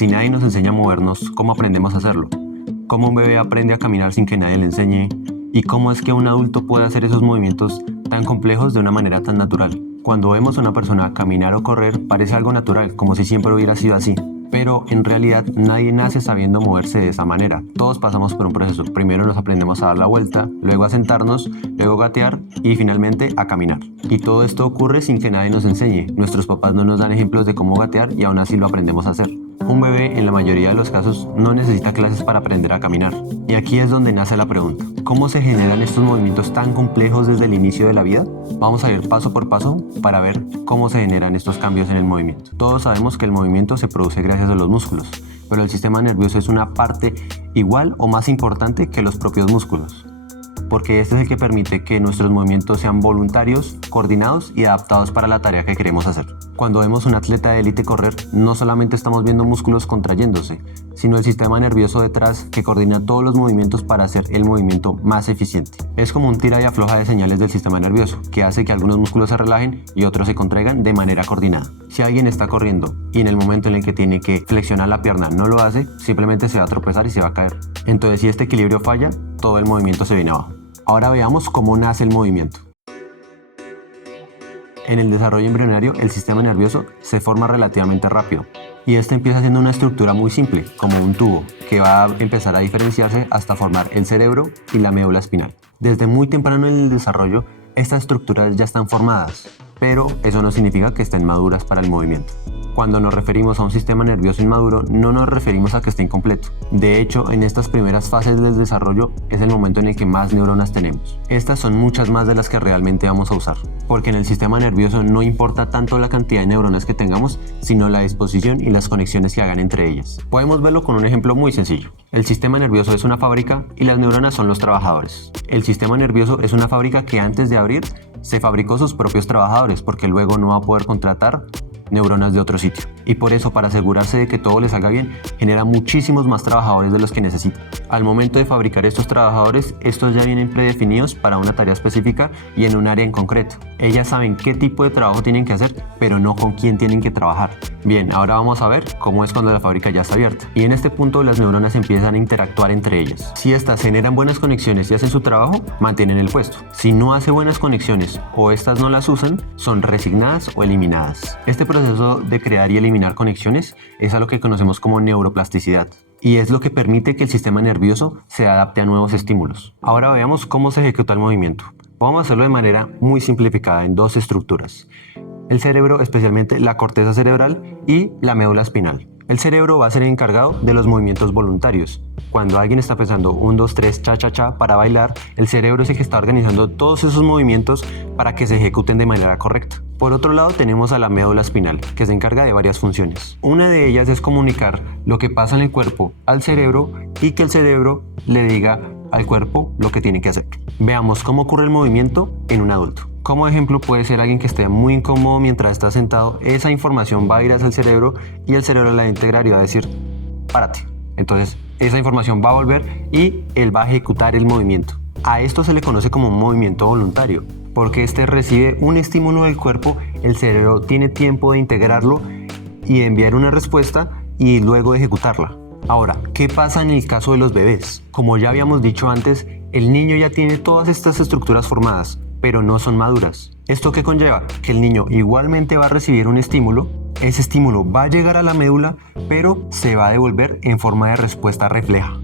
Si nadie nos enseña a movernos, ¿cómo aprendemos a hacerlo? ¿Cómo un bebé aprende a caminar sin que nadie le enseñe? ¿Y cómo es que un adulto puede hacer esos movimientos tan complejos de una manera tan natural? Cuando vemos a una persona caminar o correr, parece algo natural, como si siempre hubiera sido así. Pero en realidad nadie nace sabiendo moverse de esa manera. Todos pasamos por un proceso. Primero nos aprendemos a dar la vuelta, luego a sentarnos, luego gatear y finalmente a caminar. Y todo esto ocurre sin que nadie nos enseñe. Nuestros papás no nos dan ejemplos de cómo gatear y aún así lo aprendemos a hacer. Un bebé en la mayoría de los casos no necesita clases para aprender a caminar. Y aquí es donde nace la pregunta. ¿Cómo se generan estos movimientos tan complejos desde el inicio de la vida? Vamos a ir paso por paso para ver cómo se generan estos cambios en el movimiento. Todos sabemos que el movimiento se produce gracias a los músculos, pero el sistema nervioso es una parte igual o más importante que los propios músculos, porque este es el que permite que nuestros movimientos sean voluntarios, coordinados y adaptados para la tarea que queremos hacer. Cuando vemos a un atleta de élite correr, no solamente estamos viendo músculos contrayéndose, sino el sistema nervioso detrás que coordina todos los movimientos para hacer el movimiento más eficiente. Es como un tira y afloja de señales del sistema nervioso, que hace que algunos músculos se relajen y otros se contraigan de manera coordinada. Si alguien está corriendo y en el momento en el que tiene que flexionar la pierna no lo hace, simplemente se va a tropezar y se va a caer. Entonces, si este equilibrio falla, todo el movimiento se viene abajo. Ahora veamos cómo nace el movimiento. En el desarrollo embrionario, el sistema nervioso se forma relativamente rápido y este empieza siendo una estructura muy simple, como un tubo, que va a empezar a diferenciarse hasta formar el cerebro y la médula espinal. Desde muy temprano en el desarrollo, estas estructuras ya están formadas, pero eso no significa que estén maduras para el movimiento. Cuando nos referimos a un sistema nervioso inmaduro, no nos referimos a que esté incompleto. De hecho, en estas primeras fases del desarrollo es el momento en el que más neuronas tenemos. Estas son muchas más de las que realmente vamos a usar, porque en el sistema nervioso no importa tanto la cantidad de neuronas que tengamos, sino la disposición y las conexiones que hagan entre ellas. Podemos verlo con un ejemplo muy sencillo. El sistema nervioso es una fábrica y las neuronas son los trabajadores. El sistema nervioso es una fábrica que antes de abrir se fabricó sus propios trabajadores, porque luego no va a poder contratar neuronas de otro sitio, y por eso, para asegurarse de que todo le salga bien, genera muchísimos más trabajadores de los que necesita. Al momento de fabricar estos trabajadores, estos ya vienen predefinidos para una tarea específica y en un área en concreto. Ellas saben qué tipo de trabajo tienen que hacer, pero no con quién tienen que trabajar. Bien, ahora vamos a ver cómo es cuando la fábrica ya está abierta, y en este punto las neuronas empiezan a interactuar entre ellas. Si estas generan buenas conexiones y hacen su trabajo, mantienen el puesto. Si no hace buenas conexiones o estas no las usan, son resignadas o eliminadas. Este proceso de crear y eliminar conexiones es a lo que conocemos como neuroplasticidad, y es lo que permite que el sistema nervioso se adapte a nuevos estímulos. Ahora veamos cómo se ejecuta el movimiento. Vamos a hacerlo de manera muy simplificada en dos estructuras: el cerebro, especialmente la corteza cerebral, y la médula espinal. El cerebro va a ser el encargado de los movimientos voluntarios. Cuando alguien está pensando 1, 2, 3, cha, cha, cha para bailar, el cerebro es el que está organizando todos esos movimientos para que se ejecuten de manera correcta. Por otro lado, tenemos a la médula espinal, que se encarga de varias funciones. Una de ellas es comunicar lo que pasa en el cuerpo al cerebro y que el cerebro le diga al cuerpo lo que tiene que hacer. Veamos cómo ocurre el movimiento en un adulto. Como ejemplo, puede ser alguien que esté muy incómodo mientras está sentado. Esa información va a ir hacia el cerebro y el cerebro la va a integrar y va a decir: párate. Entonces, esa información va a volver y él va a ejecutar el movimiento. A esto se le conoce como un movimiento voluntario, porque este recibe un estímulo del cuerpo, el cerebro tiene tiempo de integrarlo y de enviar una respuesta y luego de ejecutarla. Ahora, ¿qué pasa en el caso de los bebés? Como ya habíamos dicho antes, el niño ya tiene todas estas estructuras formadas, pero no son maduras. ¿Esto qué conlleva? Que el niño igualmente va a recibir un estímulo, ese estímulo va a llegar a la médula, pero se va a devolver en forma de respuesta refleja.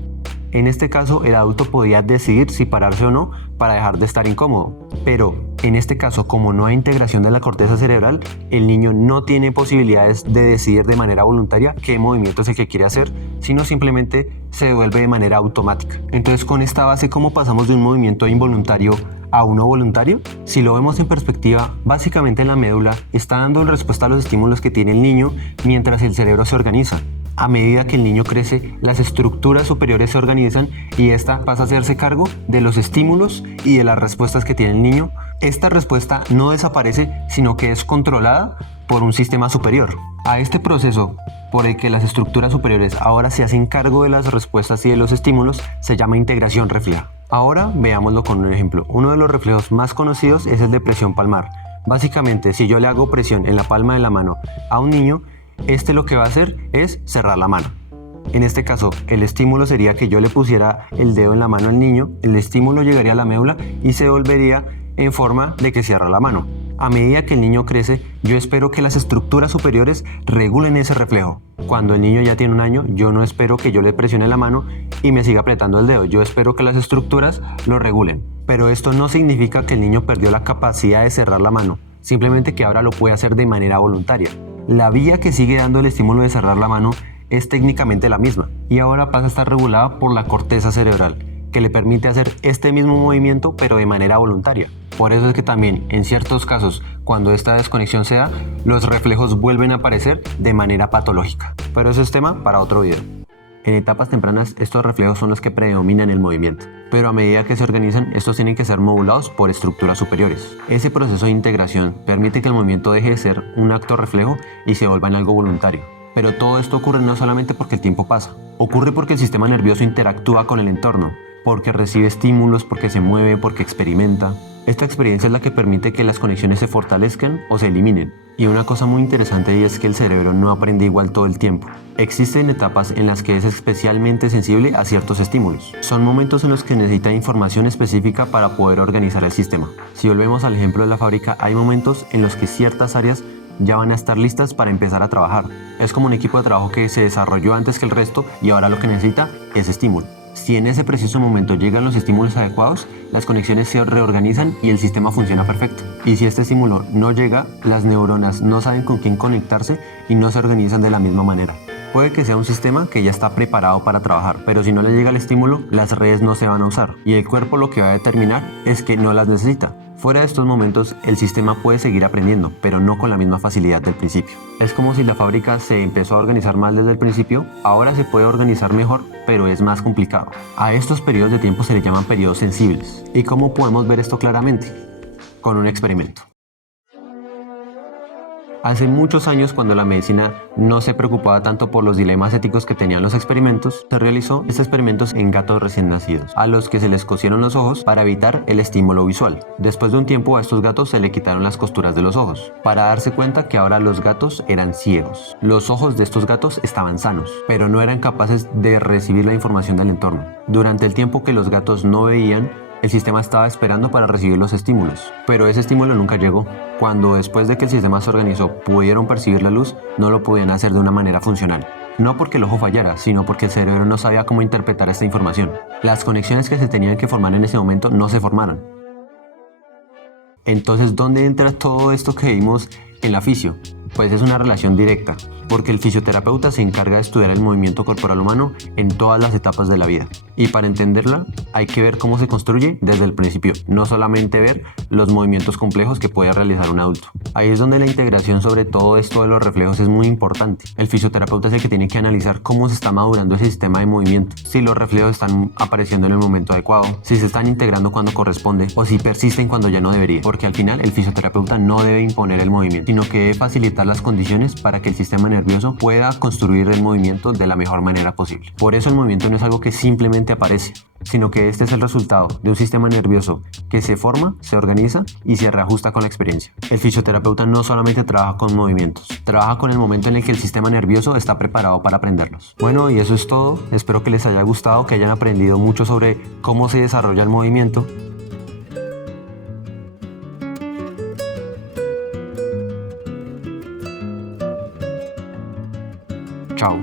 En este caso, el adulto podía decidir si pararse o no para dejar de estar incómodo, pero en este caso, como no hay integración de la corteza cerebral, el niño no tiene posibilidades de decidir de manera voluntaria qué movimiento es el que quiere hacer, sino simplemente se devuelve de manera automática. Entonces, con esta base, ¿cómo pasamos de un movimiento involuntario a uno voluntario? Si lo vemos en perspectiva, básicamente la médula está dando respuesta a los estímulos que tiene el niño mientras el cerebro se organiza. A medida que el niño crece, las estructuras superiores se organizan y esta pasa a hacerse cargo de los estímulos y de las respuestas que tiene el niño. Esta respuesta no desaparece, sino que es controlada por un sistema superior. A este proceso, por el que las estructuras superiores ahora se hacen cargo de las respuestas y de los estímulos, se llama integración refleja. Ahora veámoslo con un ejemplo. Uno de los reflejos más conocidos es el de presión palmar. Básicamente, si yo le hago presión en la palma de la mano a un niño, Este lo que va a hacer es cerrar la mano. En este caso, el estímulo sería que yo le pusiera el dedo en la mano al niño, el estímulo llegaría a la médula y se volvería en forma de que cierra la mano. A medida que el niño crece, yo espero que las estructuras superiores regulen ese reflejo. Cuando el niño ya tiene 1 año, yo no espero que yo le presione la mano y me siga apretando el dedo. Yo espero que las estructuras lo regulen. Pero esto no significa que el niño perdió la capacidad de cerrar la mano, simplemente que ahora lo puede hacer de manera voluntaria. La vía que sigue dando el estímulo de cerrar la mano es técnicamente la misma y ahora pasa a estar regulada por la corteza cerebral, que le permite hacer este mismo movimiento pero de manera voluntaria. Por eso es que también en ciertos casos, cuando esta desconexión se da, los reflejos vuelven a aparecer de manera patológica. Pero eso es tema para otro video. En etapas tempranas, estos reflejos son los que predominan el movimiento, pero a medida que se organizan, estos tienen que ser modulados por estructuras superiores. Ese proceso de integración permite que el movimiento deje de ser un acto reflejo y se vuelva en algo voluntario. Pero todo esto ocurre no solamente porque el tiempo pasa, ocurre porque el sistema nervioso interactúa con el entorno, porque recibe estímulos, porque se mueve, porque experimenta. Esta experiencia es la que permite que las conexiones se fortalezcan o se eliminen. Y una cosa muy interesante es que el cerebro no aprende igual todo el tiempo. Existen etapas en las que es especialmente sensible a ciertos estímulos. Son momentos en los que necesita información específica para poder organizar el sistema. Si volvemos al ejemplo de la fábrica, hay momentos en los que ciertas áreas ya van a estar listas para empezar a trabajar. Es como un equipo de trabajo que se desarrolló antes que el resto y ahora lo que necesita es estímulo. Si en ese preciso momento llegan los estímulos adecuados, las conexiones se reorganizan y el sistema funciona perfecto. Y si este estímulo no llega, las neuronas no saben con quién conectarse y no se organizan de la misma manera. Puede que sea un sistema que ya está preparado para trabajar, pero si no le llega el estímulo, las redes no se van a usar y el cuerpo lo que va a determinar es que no las necesita. Fuera de estos momentos, el sistema puede seguir aprendiendo, pero no con la misma facilidad del principio. Es como si la fábrica se empezó a organizar mal desde el principio, ahora se puede organizar mejor, pero es más complicado. A estos periodos de tiempo se les llaman periodos sensibles. ¿Y cómo podemos ver esto claramente? Con un experimento. Hace muchos años, cuando la medicina no se preocupaba tanto por los dilemas éticos que tenían los experimentos, se realizó estos experimentos en gatos recién nacidos, a los que se les cosieron los ojos para evitar el estímulo visual. Después de un tiempo a estos gatos se le quitaron las costuras de los ojos, para darse cuenta que ahora los gatos eran ciegos. Los ojos de estos gatos estaban sanos, pero no eran capaces de recibir la información del entorno. Durante el tiempo que los gatos no veían, el sistema estaba esperando para recibir los estímulos, pero ese estímulo nunca llegó. Cuando después de que el sistema se organizó pudieron percibir la luz, no lo podían hacer de una manera funcional. No porque el ojo fallara, sino porque el cerebro no sabía cómo interpretar esta información. Las conexiones que se tenían que formar en ese momento no se formaron. Entonces, ¿dónde entra todo esto que vimos en la fisio? Pues es una relación directa, porque el fisioterapeuta se encarga de estudiar el movimiento corporal humano en todas las etapas de la vida. Y para entenderla, hay que ver cómo se construye desde el principio, no solamente ver los movimientos complejos que puede realizar un adulto. Ahí es donde la integración sobre todo esto de los reflejos es muy importante. El fisioterapeuta es el que tiene que analizar cómo se está madurando ese sistema de movimiento, si los reflejos están apareciendo en el momento adecuado, si se están integrando cuando corresponde o si persisten cuando ya no debería, porque al final el fisioterapeuta no debe imponer el movimiento, sino que debe facilitar las condiciones para que el sistema nervioso pueda construir el movimiento de la mejor manera posible. Por eso el movimiento no es algo que simplemente aparece, sino que este es el resultado de un sistema nervioso que se forma, se organiza y se reajusta con la experiencia. El fisioterapeuta no solamente trabaja con movimientos, trabaja con el momento en el que el sistema nervioso está preparado para aprenderlos. Bueno, y eso es todo. Espero que les haya gustado, que hayan aprendido mucho sobre cómo se desarrolla el movimiento. Chao.